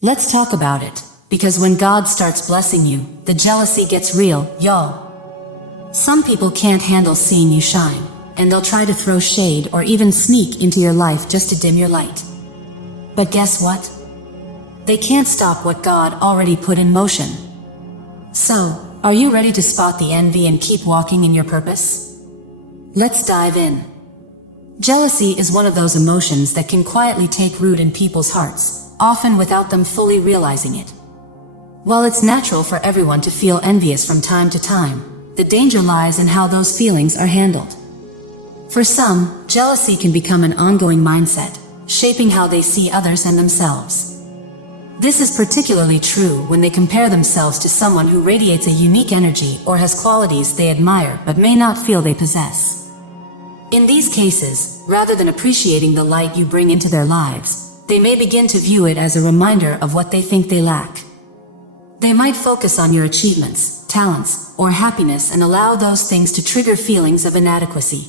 Let's talk about it, because when God starts blessing you, the jealousy gets real, y'all. Some people can't handle seeing you shine, and they'll try to throw shade or even sneak into your life just to dim your light. But guess what? They can't stop what God already put in motion. So, are you ready to spot the envy and keep walking in your purpose? Let's dive in. Jealousy is one of those emotions that can quietly take root in people's hearts, often without them fully realizing it. While it's natural for everyone to feel envious from time to time, the danger lies in how those feelings are handled. For some, jealousy can become an ongoing mindset, shaping how they see others and themselves. This is particularly true when they compare themselves to someone who radiates a unique energy or has qualities they admire but may not feel they possess. In these cases, rather than appreciating the light you bring into their lives, they may begin to view it as a reminder of what they think they lack. They might focus on your achievements, talents, or happiness and allow those things to trigger feelings of inadequacy.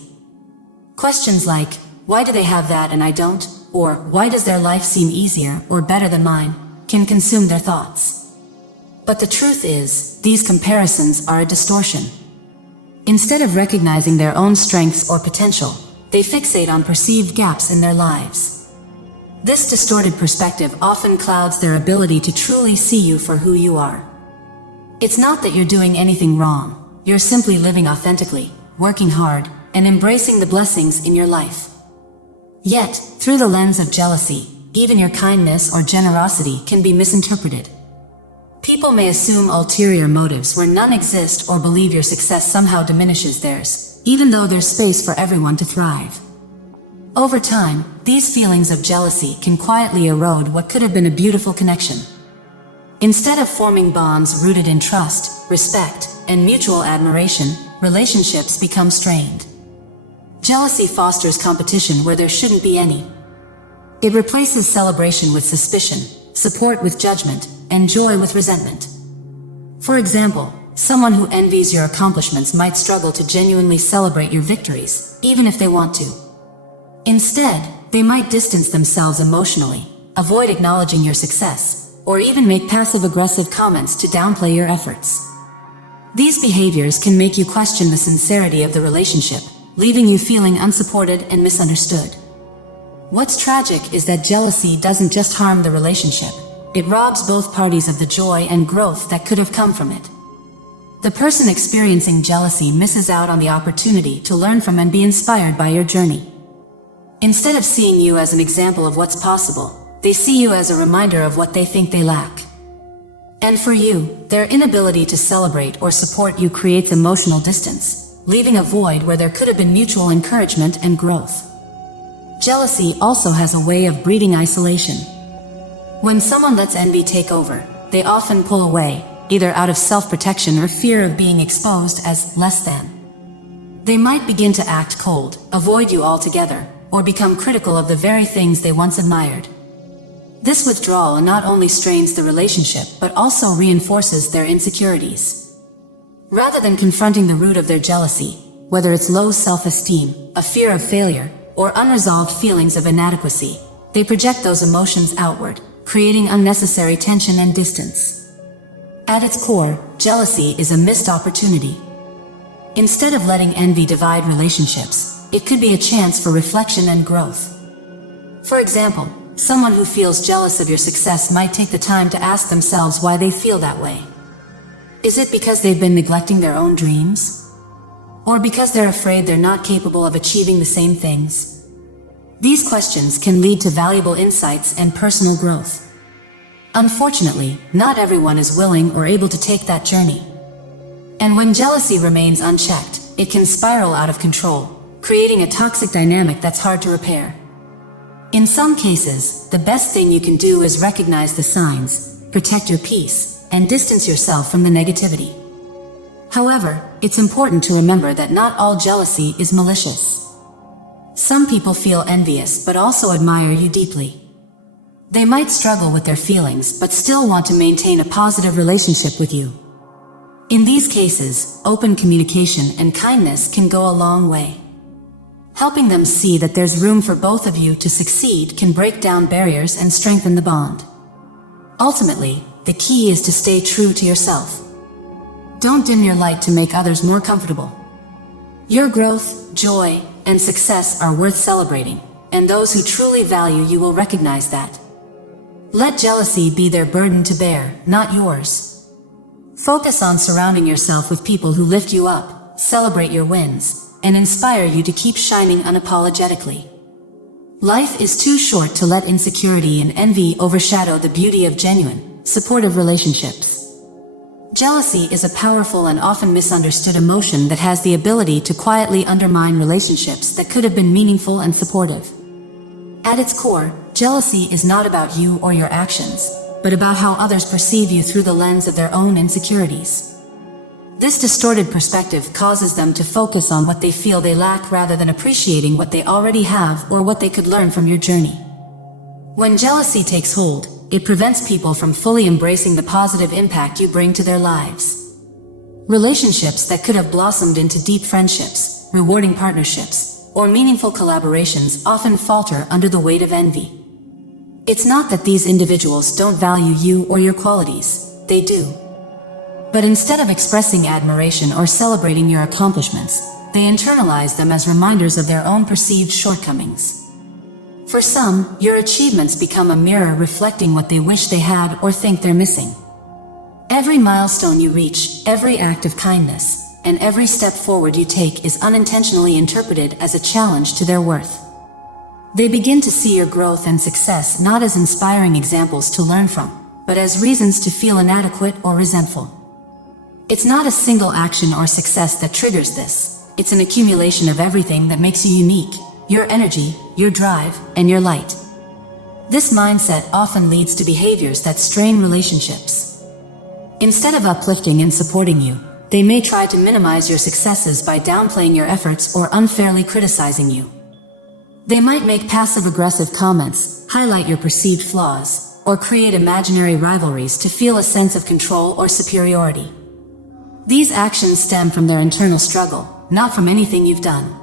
Questions like, why do they have that and I don't? Or, why does their life seem easier or better than mine? Can consume their thoughts. But the truth is, these comparisons are a distortion. Instead of recognizing their own strengths or potential, they fixate on perceived gaps in their lives. This distorted perspective often clouds their ability to truly see you for who you are. It's not that you're doing anything wrong, you're simply living authentically, working hard, and embracing the blessings in your life. Yet, through the lens of jealousy, even your kindness or generosity can be misinterpreted. People may assume ulterior motives where none exist or believe your success somehow diminishes theirs, even though there's space for everyone to thrive. Over time, these feelings of jealousy can quietly erode what could have been a beautiful connection. Instead of forming bonds rooted in trust, respect, and mutual admiration, relationships become strained. Jealousy fosters competition where there shouldn't be any. It replaces celebration with suspicion, support with judgment, and joy with resentment. For example, someone who envies your accomplishments might struggle to genuinely celebrate your victories, even if they want to. Instead, they might distance themselves emotionally, avoid acknowledging your success, or even make passive-aggressive comments to downplay your efforts. These behaviors can make you question the sincerity of the relationship, leaving you feeling unsupported and misunderstood. What's tragic is that jealousy doesn't just harm the relationship, it robs both parties of the joy and growth that could have come from it. The person experiencing jealousy misses out on the opportunity to learn from and be inspired by your journey. Instead of seeing you as an example of what's possible, they see you as a reminder of what they think they lack. And for you, their inability to celebrate or support you creates emotional distance, leaving a void where there could have been mutual encouragement and growth. Jealousy also has a way of breeding isolation. When someone lets envy take over, they often pull away, either out of self-protection or fear of being exposed as less than. They might begin to act cold, avoid you altogether, or become critical of the very things they once admired. This withdrawal not only strains the relationship but also reinforces their insecurities. Rather than confronting the root of their jealousy, whether it's low self-esteem, a fear of failure, or unresolved feelings of inadequacy, they project those emotions outward, creating unnecessary tension and distance. At its core, jealousy is a missed opportunity. Instead of letting envy divide relationships, it could be a chance for reflection and growth. For example, someone who feels jealous of your success might take the time to ask themselves why they feel that way. Is it because they've been neglecting their own dreams? Or because they're afraid they're not capable of achieving the same things? These questions can lead to valuable insights and personal growth. Unfortunately, not everyone is willing or able to take that journey. And when jealousy remains unchecked, it can spiral out of control, creating a toxic dynamic that's hard to repair. In some cases, the best thing you can do is recognize the signs, protect your peace, and distance yourself from the negativity. However, it's important to remember that not all jealousy is malicious. Some people feel envious but also admire you deeply. They might struggle with their feelings but still want to maintain a positive relationship with you. In these cases, open communication and kindness can go a long way. Helping them see that there's room for both of you to succeed can break down barriers and strengthen the bond. Ultimately, the key is to stay true to yourself. Don't dim your light to make others more comfortable. Your growth, joy, and success are worth celebrating, and those who truly value you will recognize that. Let jealousy be their burden to bear, not yours. Focus on surrounding yourself with people who lift you up, celebrate your wins, and inspire you to keep shining unapologetically. Life is too short to let insecurity and envy overshadow the beauty of genuine, supportive relationships. Jealousy is a powerful and often misunderstood emotion that has the ability to quietly undermine relationships that could have been meaningful and supportive. At its core, jealousy is not about you or your actions, but about how others perceive you through the lens of their own insecurities. This distorted perspective causes them to focus on what they feel they lack rather than appreciating what they already have or what they could learn from your journey. When jealousy takes hold, it prevents people from fully embracing the positive impact you bring to their lives. Relationships that could have blossomed into deep friendships, rewarding partnerships, or meaningful collaborations often falter under the weight of envy. It's not that these individuals don't value you or your qualities, they do. But instead of expressing admiration or celebrating your accomplishments, they internalize them as reminders of their own perceived shortcomings. For some, your achievements become a mirror reflecting what they wish they had or think they're missing. Every milestone you reach, every act of kindness, and every step forward you take is unintentionally interpreted as a challenge to their worth. They begin to see your growth and success not as inspiring examples to learn from, but as reasons to feel inadequate or resentful. It's not a single action or success that triggers this. It's an accumulation of everything that makes you unique: your energy, your drive, and your light. This mindset often leads to behaviors that strain relationships. Instead of uplifting and supporting you, they may try to minimize your successes by downplaying your efforts or unfairly criticizing you. They might make passive-aggressive comments, highlight your perceived flaws, or create imaginary rivalries to feel a sense of control or superiority. These actions stem from their internal struggle, not from anything you've done.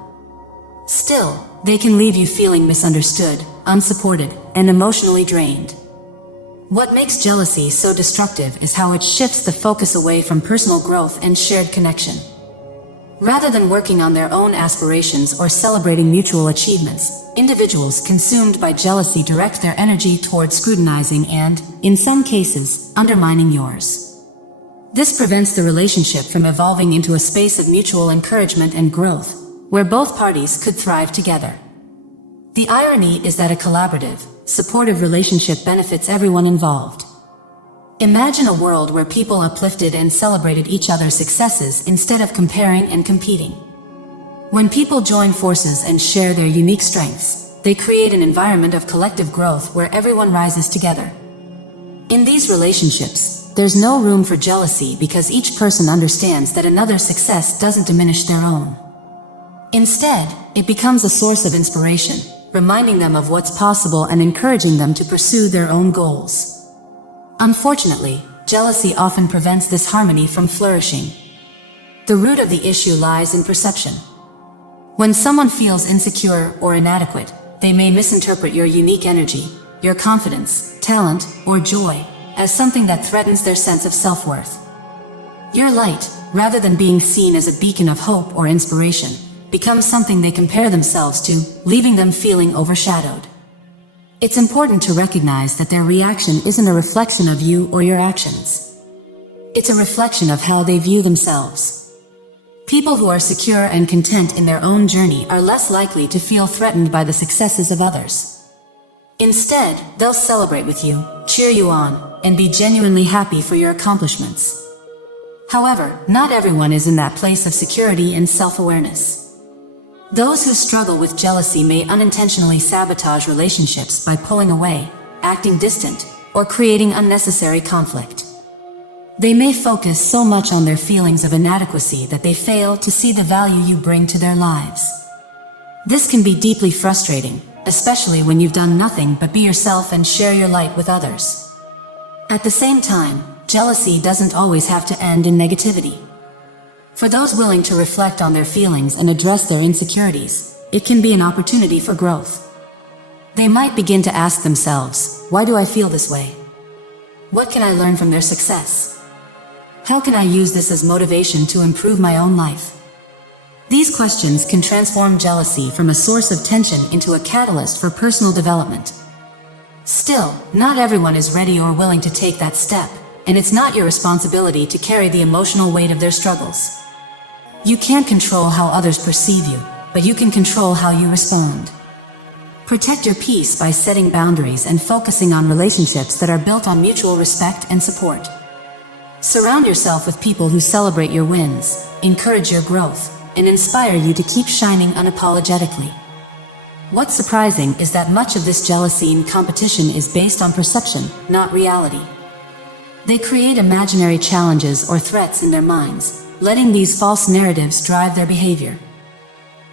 Still, they can leave you feeling misunderstood, unsupported, and emotionally drained. What makes jealousy so destructive is how it shifts the focus away from personal growth and shared connection. Rather than working on their own aspirations or celebrating mutual achievements, individuals consumed by jealousy direct their energy toward scrutinizing and, in some cases, undermining yours. This prevents the relationship from evolving into a space of mutual encouragement and growth, where both parties could thrive together. The irony is that a collaborative, supportive relationship benefits everyone involved. Imagine a world where people uplifted and celebrated each other's successes instead of comparing and competing. When people join forces and share their unique strengths, they create an environment of collective growth where everyone rises together. In these relationships, there's no room for jealousy because each person understands that another's success doesn't diminish their own. Instead, it becomes a source of inspiration, reminding them of what's possible and encouraging them to pursue their own goals. Unfortunately, jealousy often prevents this harmony from flourishing. The root of the issue lies in perception. When someone feels insecure or inadequate, they may misinterpret your unique energy, your confidence, talent, or joy as something that threatens their sense of self-worth. Your light, rather than being seen as a beacon of hope or inspiration, becomes something they compare themselves to, leaving them feeling overshadowed. It's important to recognize that their reaction isn't a reflection of you or your actions. It's a reflection of how they view themselves. People who are secure and content in their own journey are less likely to feel threatened by the successes of others. Instead, they'll celebrate with you, cheer you on, and be genuinely happy for your accomplishments. However, not everyone is in that place of security and self-awareness. Those who struggle with jealousy may unintentionally sabotage relationships by pulling away, acting distant, or creating unnecessary conflict. They may focus so much on their feelings of inadequacy that they fail to see the value you bring to their lives. This can be deeply frustrating, especially when you've done nothing but be yourself and share your light with others. At the same time, jealousy doesn't always have to end in negativity. For those willing to reflect on their feelings and address their insecurities, it can be an opportunity for growth. They might begin to ask themselves, why do I feel this way? What can I learn from their success? How can I use this as motivation to improve my own life? These questions can transform jealousy from a source of tension into a catalyst for personal development. Still, not everyone is ready or willing to take that step, and it's not your responsibility to carry the emotional weight of their struggles. You can't control how others perceive you, but you can control how you respond. Protect your peace by setting boundaries and focusing on relationships that are built on mutual respect and support. Surround yourself with people who celebrate your wins, encourage your growth, and inspire you to keep shining unapologetically. What's surprising is that much of this jealousy and competition is based on perception, not reality. They create imaginary challenges or threats in their minds, letting these false narratives drive their behavior.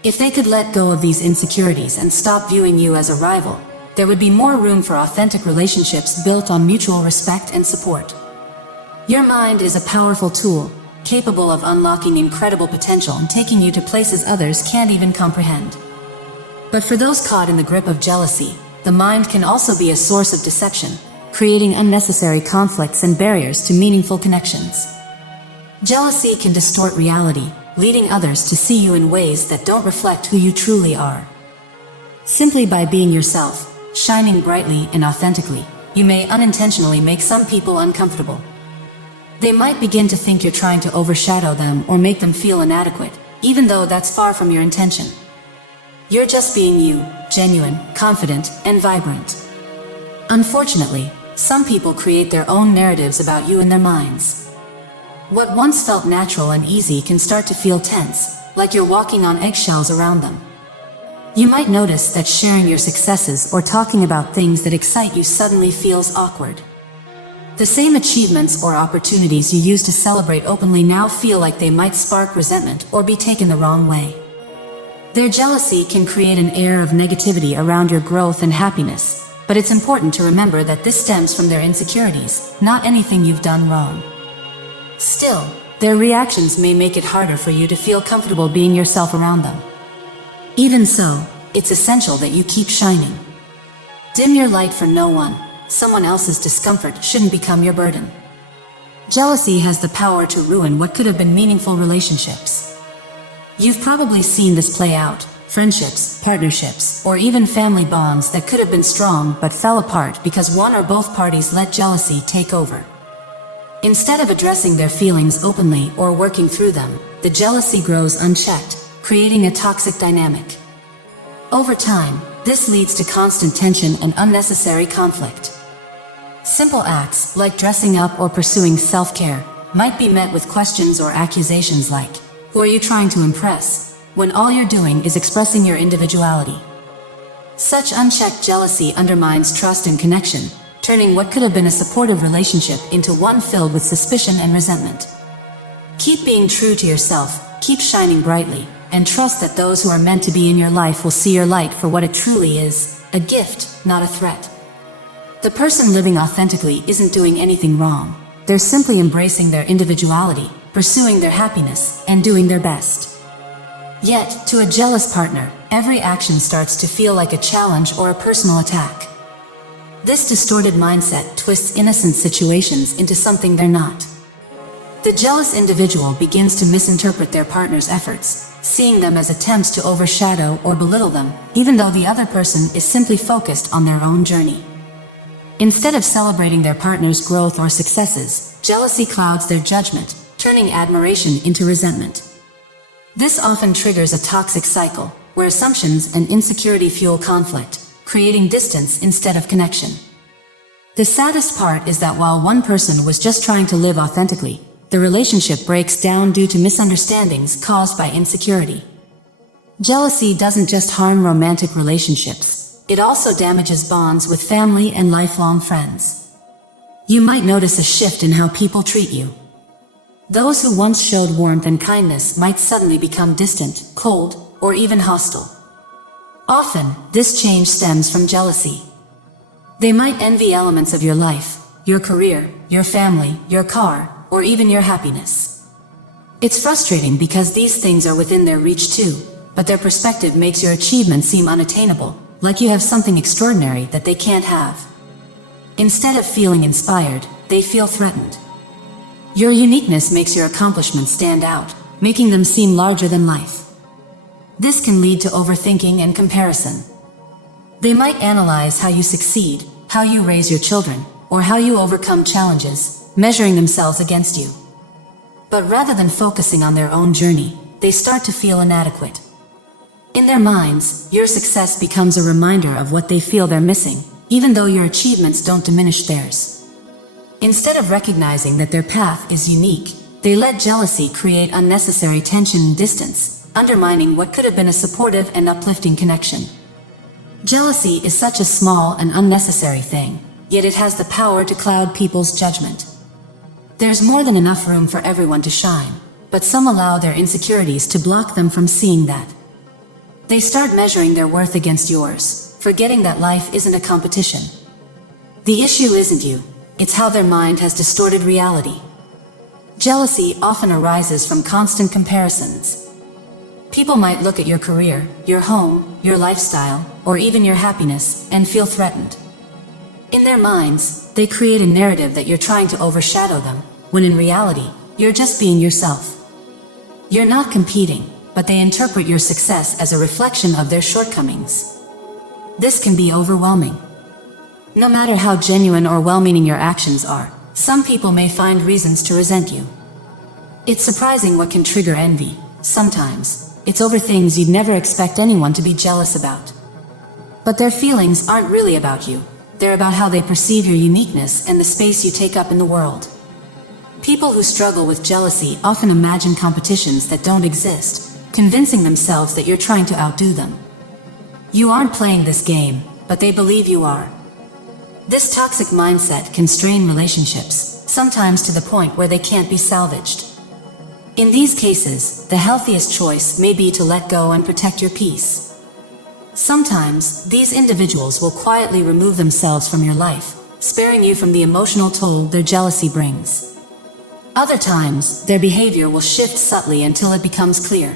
If they could let go of these insecurities and stop viewing you as a rival, there would be more room for authentic relationships built on mutual respect and support. Your mind is a powerful tool, capable of unlocking incredible potential and taking you to places others can't even comprehend. But for those caught in the grip of jealousy, the mind can also be a source of deception, creating unnecessary conflicts and barriers to meaningful connections. Jealousy can distort reality, leading others to see you in ways that don't reflect who you truly are. Simply by being yourself, shining brightly and authentically, you may unintentionally make some people uncomfortable. They might begin to think you're trying to overshadow them or make them feel inadequate, even though that's far from your intention. You're just being you, genuine, confident, and vibrant. Unfortunately, some people create their own narratives about you in their minds. What once felt natural and easy can start to feel tense, like you're walking on eggshells around them. You might notice that sharing your successes or talking about things that excite you suddenly feels awkward. The same achievements or opportunities you used to celebrate openly now feel like they might spark resentment or be taken the wrong way. Their jealousy can create an air of negativity around your growth and happiness, but it's important to remember that this stems from their insecurities, not anything you've done wrong. Still, their reactions may make it harder for you to feel comfortable being yourself around them. Even so, it's essential that you keep shining. Dim your light for no one. Someone else's discomfort shouldn't become your burden. Jealousy has the power to ruin what could have been meaningful relationships. You've probably seen this play out: friendships, partnerships, or even family bonds that could have been strong but fell apart because one or both parties let jealousy take over. Instead of addressing their feelings openly or working through them, the jealousy grows unchecked, creating a toxic dynamic. Over time, this leads to constant tension and unnecessary conflict. Simple acts, like dressing up or pursuing self-care, might be met with questions or accusations like, "Who are you trying to impress?" when all you're doing is expressing your individuality. Such unchecked jealousy undermines trust and connection, turning what could have been a supportive relationship into one filled with suspicion and resentment. Keep being true to yourself, keep shining brightly, and trust that those who are meant to be in your life will see your light for what it truly is: a gift, not a threat. The person living authentically isn't doing anything wrong. They're simply embracing their individuality, pursuing their happiness, and doing their best. Yet, to a jealous partner, every action starts to feel like a challenge or a personal attack. This distorted mindset twists innocent situations into something they're not. The jealous individual begins to misinterpret their partner's efforts, seeing them as attempts to overshadow or belittle them, even though the other person is simply focused on their own journey. Instead of celebrating their partner's growth or successes, jealousy clouds their judgment, turning admiration into resentment. This often triggers a toxic cycle, where assumptions and insecurity fuel conflict, creating distance instead of connection. The saddest part is that while one person was just trying to live authentically, the relationship breaks down due to misunderstandings caused by insecurity. Jealousy doesn't just harm romantic relationships, it also damages bonds with family and lifelong friends. You might notice a shift in how people treat you. Those who once showed warmth and kindness might suddenly become distant, cold, or even hostile. Often, this change stems from jealousy. They might envy elements of your life, your career, your family, your car, or even your happiness. It's frustrating because these things are within their reach too, but their perspective makes your achievements seem unattainable, like you have something extraordinary that they can't have. Instead of feeling inspired, they feel threatened. Your uniqueness makes your accomplishments stand out, making them seem larger than life. This can lead to overthinking and comparison. They might analyze how you succeed, how you raise your children, or how you overcome challenges, measuring themselves against you. But rather than focusing on their own journey, they start to feel inadequate. In their minds, your success becomes a reminder of what they feel they're missing, even though your achievements don't diminish theirs. Instead of recognizing that their path is unique, they let jealousy create unnecessary tension and distance, undermining what could have been a supportive and uplifting connection. Jealousy is such a small and unnecessary thing, yet it has the power to cloud people's judgment. There's more than enough room for everyone to shine, but some allow their insecurities to block them from seeing that. They start measuring their worth against yours, forgetting that life isn't a competition. The issue isn't you, it's how their mind has distorted reality. Jealousy often arises from constant comparisons. People might look at your career, your home, your lifestyle, or even your happiness, and feel threatened. In their minds, they create a narrative that you're trying to overshadow them, when in reality, you're just being yourself. You're not competing, but they interpret your success as a reflection of their shortcomings. This can be overwhelming. No matter how genuine or well-meaning your actions are, some people may find reasons to resent you. It's surprising what can trigger envy. Sometimes, it's over things you'd never expect anyone to be jealous about. But their feelings aren't really about you. They're about how they perceive your uniqueness and the space you take up in the world. People who struggle with jealousy often imagine competitions that don't exist, convincing themselves that you're trying to outdo them. You aren't playing this game, but they believe you are. This toxic mindset can strain relationships, sometimes to the point where they can't be salvaged. In these cases, the healthiest choice may be to let go and protect your peace. Sometimes, these individuals will quietly remove themselves from your life, sparing you from the emotional toll their jealousy brings. Other times, their behavior will shift subtly until it becomes clear.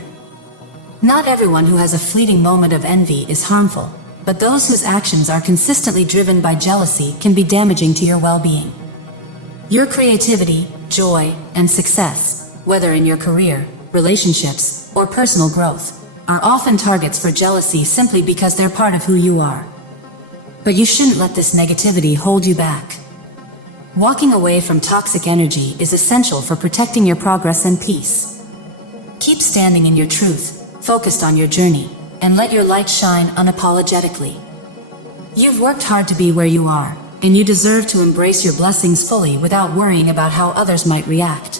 Not everyone who has a fleeting moment of envy is harmful, but those whose actions are consistently driven by jealousy can be damaging to your well-being. Your creativity, joy, and success, whether in your career, relationships, or personal growth, are often targets for jealousy simply because they're part of who you are. But you shouldn't let this negativity hold you back. Walking away from toxic energy is essential for protecting your progress and peace. Keep standing in your truth, focused on your journey, and let your light shine unapologetically. You've worked hard to be where you are, and you deserve to embrace your blessings fully without worrying about how others might react.